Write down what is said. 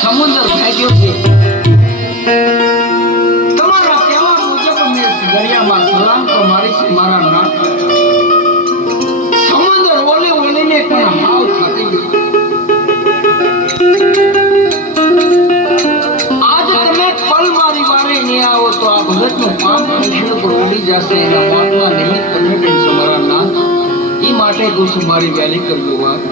સમુદ્ર ભાગ્યો છે તમારા કહેવા મુજબ મેં દરિયામાં સલામ તો મારી છે મારા નાથ સમુદ્ર ઓલે ઓલીને પણ હાવ થાકી ગયો આજ તમે પલ મારી વારે નહીં આવો તો આ ભગતનું પાપ ખંડ પર ઉડી જશે એના પાપના નિમિત્ત તમે મારા નાથ એ માટે કહું છું મારી વહેલી કરજો વાત